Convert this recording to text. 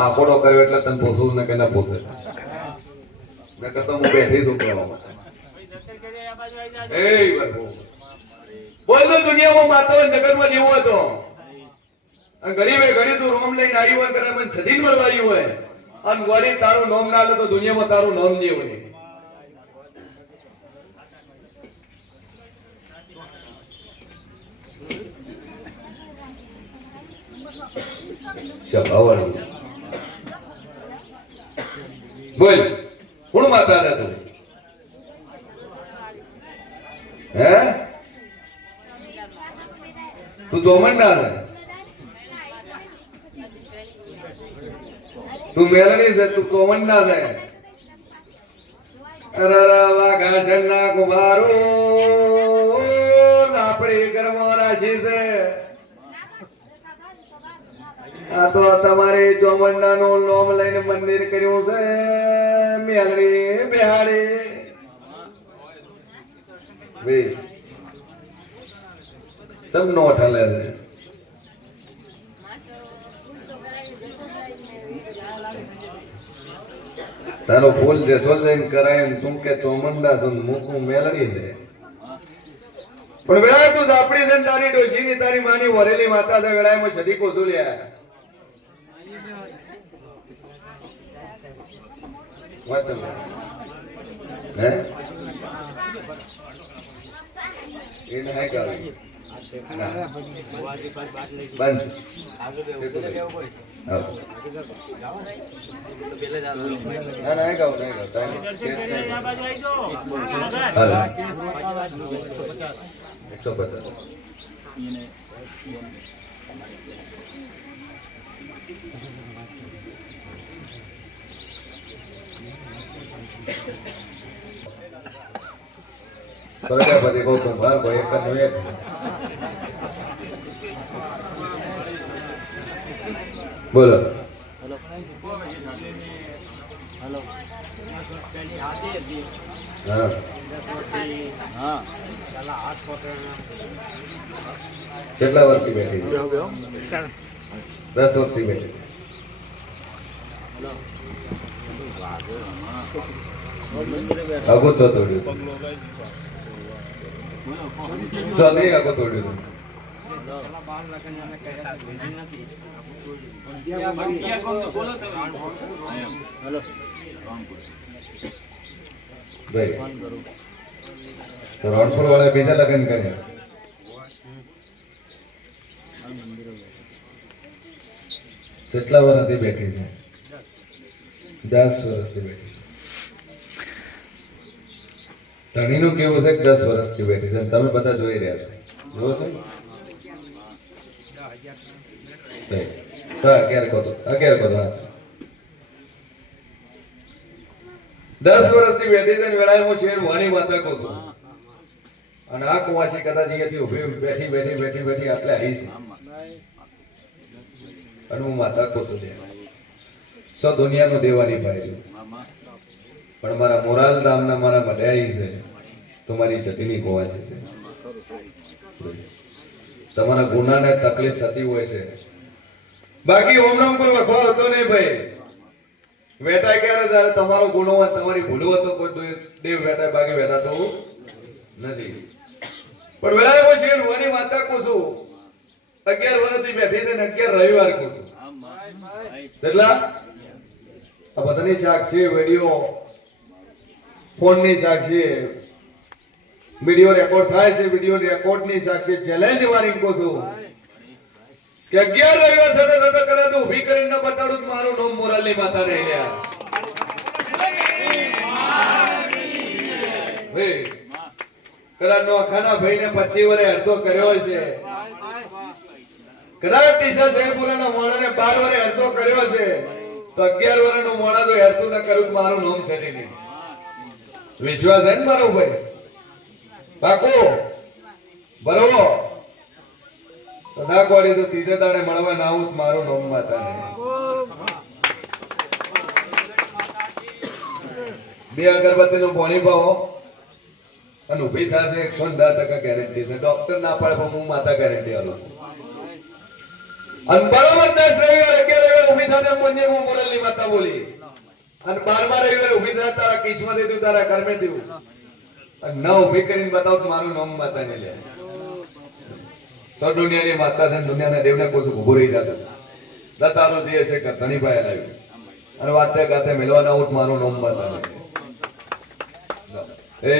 આ ફોટો કર્યો એટલે તને પોસું ને કે ના પોસે મેં કહેતો હું બેઠી છું કહેવા માટે એ બોલ તો દુનિયામાં માતા જગતમાં જેવો હતો અને ગરીબે ઘડી તું રોમ લઈને આવ્યું હોય કરે મને છજીન મળવા આવ્યું હોય અને ગોળી તારું નામ ના લે તો દુનિયામાં તારું નામ નહીં હોય શબાવળ બોલ કોણ માતા હતા તું હે તું ચોમંડા છે તું મેલણી છે તું ચોમંડા છે અરરવા ઘાસના કુમારો આપણી કર્મ રાશિ છે આ તો તમારી ચોમંડા નું નામ લઈને મંદિર કર્યું છે મેલડી બિહાડી બે સબ નો ઠલે છે તારો ફૂલ જેસોલ જઈને કરાય તું કે ચોમંડા છું મૂકું મેલડી છે પણ વેળા તું આપણી છે તારી ડોશી ની તારી માની વરેલી માતા છે વેળામાં સદી કોસુલ્યા વાચન હે એને હે ગાવી બંધ ના ના ગાવ નહીં ગાવ ટાઈમ કેસ નહીં 150 પ્રજાપતિ ગૌતમ ભાર્ગવ એક નો એક બોલો હેલો હા હા કેટલા વર્ષથી બેઠી 10 વર્ષથી બેઠી આગો છો તોડ્યું ચાલે આગો તોડ્યું ભાઈ તો રણપુર વાળા બીજા લગ્ન કર્યા કેટલા વર્ષથી બેઠી છે 10 વર્ષથી બેઠી છે ધણીનું કેવું છે 10 વર્ષથી બેઠી છે તમે બધા જોઈ રહ્યા છો જોવો છો અગિયાર કહો 10 વર્ષથી બેઠી છે વેળામાં શેર વાની માતા કહું છું અને આ કુવાસી કદાચ અહીંયાથી ઉભી બેઠી આટલે આવી છે અને હું માતા કહું છું સો દુનિયાનો દેવાની ભાઈ પણ મારા મોરાલ ધામના મારા મઢાઈ છે તમારી સતીની કુવાસી છે તમારા ગુનાને તકલીફ થતી હોય છે બાકી ઓમનામ કોઈ વખો હતો નહીં ભાઈ વેટા ક્યારે જ્યારે તમારો ગુનો હોય તમારી ભૂલો હતો કોઈ દેવ વેટા બાકી વેટા તો નથી પણ વેળાએ કોઈ શેર વાની માતા કહું છું 11 વર્ષથી બેઠી છે ને 11 રવિવાર કહું છું કેટલા આ બધાની સાક્ષી વિડીયો ફોનની સાક્ષી વિડીયો રેકોર્ડ થાય છે વિડીયો રેકોર્ડની સાક્ષી ચેલેન્જ મારી કહું છું કે 11 રવિવાર થતા કરે તો ઊભી કરીને ન બતાડું મારું નામ મોરાલની માતા ને લ્યા હે કરા નો ખાના ભાઈને 25 વર્ષે અડધો કર્યો છે કદાચ ટીસા શેરપુરાના મોણાને 12 વર્ષે અડધો કર્યો છે તો 11 વર્ષનો મોણા તો હેરતું ન કરું મારું નામ છે નહીં વિશ્વાસ છે ને મારો ભાઈ બાકો બરોબર સદાકોડી તો ત્રીજે દાડે મળવા ના આવું મારું નામ માતા ને બે અગરબત્તી નું પોણી પાવો અને ઉભી થશે 110% ગેરંટી છે ડોક્ટર ના પાડે પણ હું માતા ગેરંટી આલું છું અને બરોબર 10 રવિવાર 11 રવિવાર ઉભી થશે ના બોલી અને 12મા રવિવારે ઊભી થા તારા કિસ્મત તું તારા કર્મે થયું અને ન ઊભી કરીને બતાવ તો મારું નામ માતા ને લે સર દુનિયાની માતા છે દુનિયાના દેવને કોઈ ઉભો રહી જતો દતારો જે છે કે ધણીભાઈ લાવ્યું અને વાતે ગાતે મેળવાના ઉઠ મારું નામ માતા ને એ